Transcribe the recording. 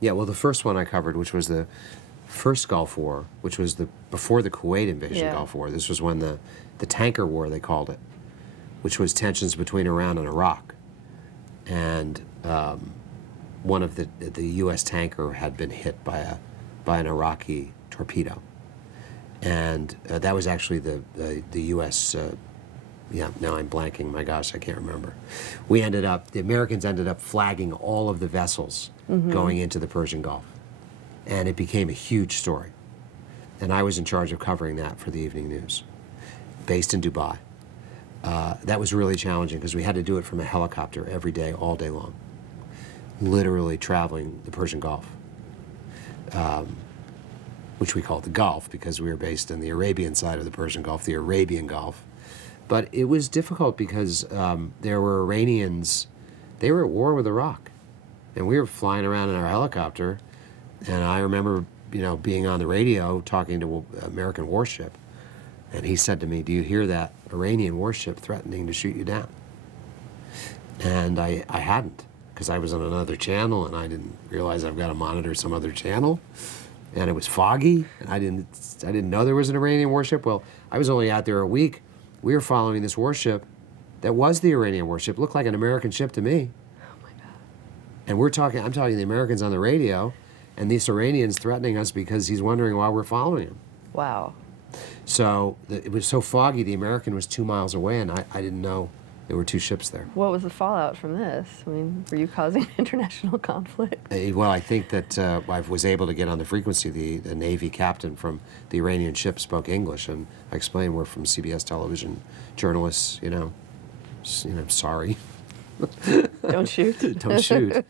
Yeah, well, the first one I covered, which was the first Gulf War, which was before the Kuwait invasion Gulf War. This was when the tanker war, they called it, which was tensions between Iran and Iraq. And one of the U.S. tanker had been hit by an Iraqi torpedo. And that was actually the U.S. Yeah, now I'm blanking. My gosh, I can't remember. The Americans ended up flagging all of the vessels going into the Persian Gulf. And it became a huge story. And I was in charge of covering that for the Evening News, based in Dubai. That was really challenging because we had to do it from a helicopter every day, all day long, literally traveling the Persian Gulf, which we called the Gulf because we were based in the Arabian side of the Persian Gulf, the Arabian Gulf. But it was difficult because there were Iranians, they were at war with Iraq. And we were flying around in our helicopter, and I remember, being on the radio talking to an American warship, and he said to me, "Do you hear that Iranian warship threatening to shoot you down?" And I hadn't, because I was on another channel, and I didn't realize I've got to monitor some other channel. And it was foggy, and I didn't know there was an Iranian warship. Well, I was only out there a week. We were following this warship that was the Iranian warship. Looked like an American ship to me. Oh my God. And I'm talking to the Americans on the radio, and these Iranians threatening us because he's wondering why we're following him. Wow. So it was so foggy, the American was 2 miles away, and I didn't know there were two ships there. What was the fallout from this? I mean, were you causing international conflict? Well, I think that I was able to get on the frequency. The Navy captain from the Iranian ship spoke English, and I explained we're from CBS television journalists, sorry. Don't shoot. Don't shoot.